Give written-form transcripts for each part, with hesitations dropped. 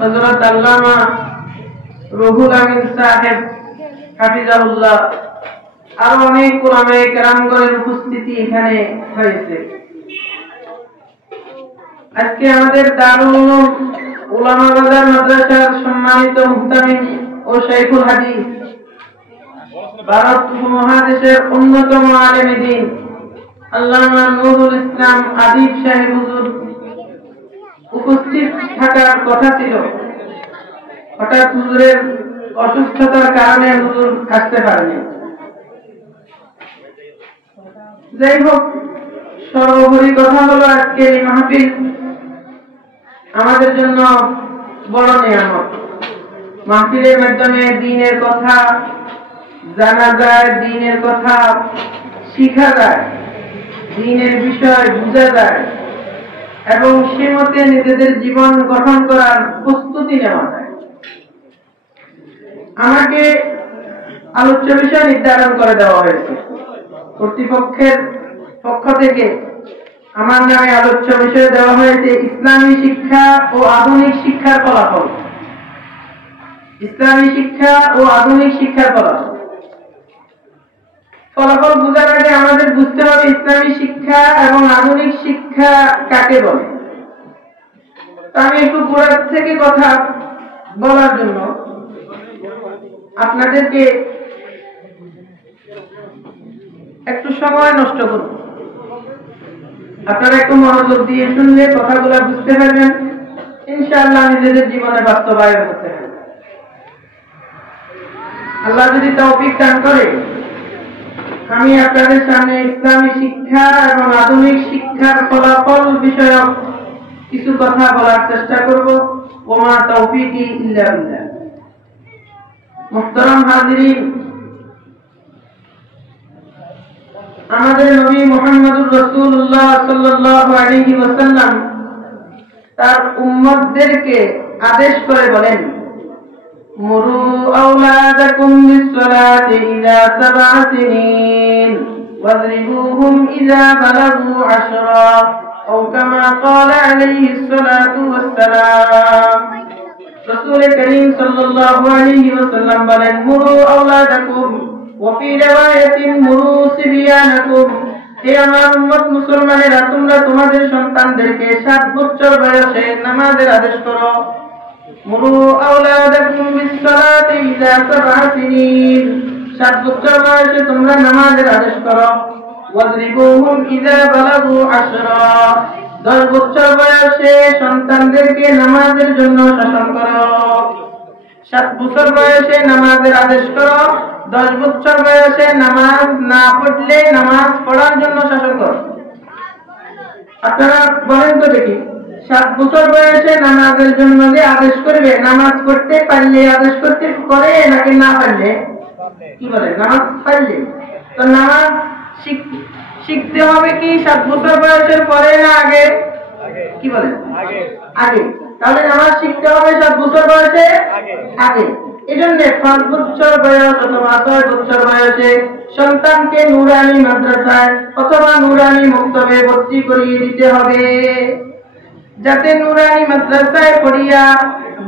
হযরত আল্লামা রুহুল আমিন সাহেব হাফিজাহুল্লাহ আর অনেক উলামায়ে কেরামগণের উপস্থিতি এখানে হয়েছে। আজকে আমাদের দারুল উলুম উলামা বাজার মাদ্রাসার সম্মানিত মুহতামিম ও শাইখুল হাদিস ভারত উপমহাদেশের অন্যতম আলেমে দ্বীন আল্লামা নুরুল ইসলাম আদিব সাহেব হুজুর উপস্থিত থাকার কথা ছিল। হঠাৎ হুজুরের অসুস্থতার কারণে হুজুর আসতে পারেনি। যাই হোক, সর্বোপরি কথা হলো আজকে এই মাহফিল আমাদের জন্য বড় নিয়ামত। মাহফিলের মাধ্যমে দ্বীনের কথা জানা যায়, দ্বীনের কথা শিখা যায়, দ্বীনের বিষয় বোঝা যায় এবং সে মতে নিজেদের জীবন গঠন করার প্রস্তুতি নেওয়া যায়। আমাকে আলোচ্য বিষয় নির্ধারণ করে দেওয়া হয়েছে কর্তৃপক্ষের পক্ষ থেকে। আমার নামে আলোচ্য বিষয় দেওয়া হয়েছে ইসলামী শিক্ষা ও আধুনিক শিক্ষার ফলাফল। ইসলামী শিক্ষা ও আধুনিক শিক্ষার ফলাফল বোঝার আগে আমাদের বুঝতে হবে ইসলামী শিক্ষা এবং আধুনিক শিক্ষা কাকে বলে। আমি একটু গোড়া থেকে কথা বলার জন্য আপনাদেরকে একটু সময় নষ্ট করব। আপনারা একটু মনোযোগ দিয়ে শুনলে কথাগুলো বুঝতে পারবেন, ইনশাআল্লাহ নিজেদের জীবনে বাস্তবায়ন করতে পারবেন। আল্লাহ যদি তৌফিক দান করে আমি আপনাদের সামনে ইসলামী শিক্ষা এবং আধুনিক শিক্ষার ফলাফল বিষয়ক কিছু কথা বলার চেষ্টা করব। ওমা তৌফিকি ইল্লা বিল্লাহ। মুহতারাম হাজিরিন, আমাদের নবী মুহাম্মদুর রাসূলুল্লাহ সাল্লাল্লাহু আলাইহি ওয়াসাল্লাম তার উম্মতদেরকে আদেশ করে বলেন, মুরু আওলাদাকুম বিসসালাতি ইলা সাব'a সিনিন ওয়াযরিবুহুম ইযা বালাগু 10 আও কামা ক্বালা আলাইহিস সালাতু ওয়াসসালাম। রাসূল করিম সাল্লাল্লাহু আলাইহি ওয়াসাল্লাম বলেন, মুরু আওলাদাকুম ওয়া ফি রিওয়ায়াতিন মুরু সিবিয়ানাকুম, হে আমার উম্মত মুসলমানেরা, তোমরা তোমাদের সন্তানদেরকে 7 বছর বয়সে নামাজের আদেশ করো। মুরু আওলাদাকুম বিসসালাতি ইলা সাব'a সিনিন, 7 বছর বয়সে তোমরা নামাজের আদেশ করো। ওয়াযরিবুহুম ইযা বালাগু 10, 10 বছর বয়সে সন্তানদেরকে নামাজের জন্য শাসন করো। 7 বছর বয়সে নামাজের আদেশ করো, 10 বছর বয়সে নামাজ না পড়লে নামাজ পড়ার জন্য শাসন করো। আপনারা বলেন তো দেখি, 7 বছর বয়সে নামাজের জন্য যে আদেশ করবে, নামাজ পড়তে পারলে আদেশ করতে করে নাকি না পারলে? কি বলে? নামাজ পারলে। তো নামাজ শিখতে হবে কি 7 বছর বয়সের পরে না আগে? কি বলে? আগে। তাহলে নামাজ শিখতে হবে 7 বছর বয়সে আগে। এজন্য 5 বছর বয়স অথবা 6 বছর বয়সে সন্তানকে নুরানি মাদ্রাসায় অথবা নুরানি মক্তবে ভর্তি করিয়ে দিতে হবে, যাতে নুরানি মাদ্রাসায় পড়িয়া,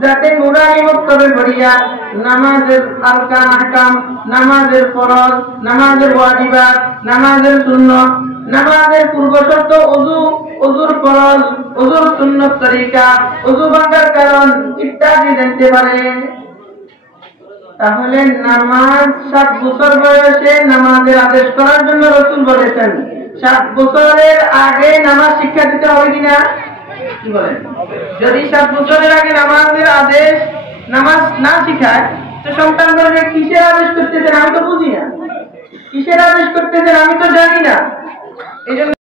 যাতে নুরানি মক্তবে পড়িয়া নামাজের আরকান আহকাম, নামাজের ফরজ, নামাজের ওয়াজিবাত, নামাজের সুন্নাত, নামাজের পূর্ব শর্ত, ওযু, ওযুর ফরজ, ওযুর সুন্নাত তরিকা, ওযু ভাঙার কারণ ইত্যাদি জানতে পারে। তাহলে নামাজ 7 বছর বয়সে নামাজের আদেশ করার জন্য রাসূল বলেছেন, 7 বছরের আগে নামাজ শিক্ষা দিতে হবে কিনা? কি বলেন? যদি 7 বছরের আগে নামাজের আদেশ, নামাজ না শিখায়, তো সন্তানদেরকে কিসের আদেশ করতেছেন আমি তো বুঝি না, কিসের আদেশ করতেছেন আমি তো জানি না। এই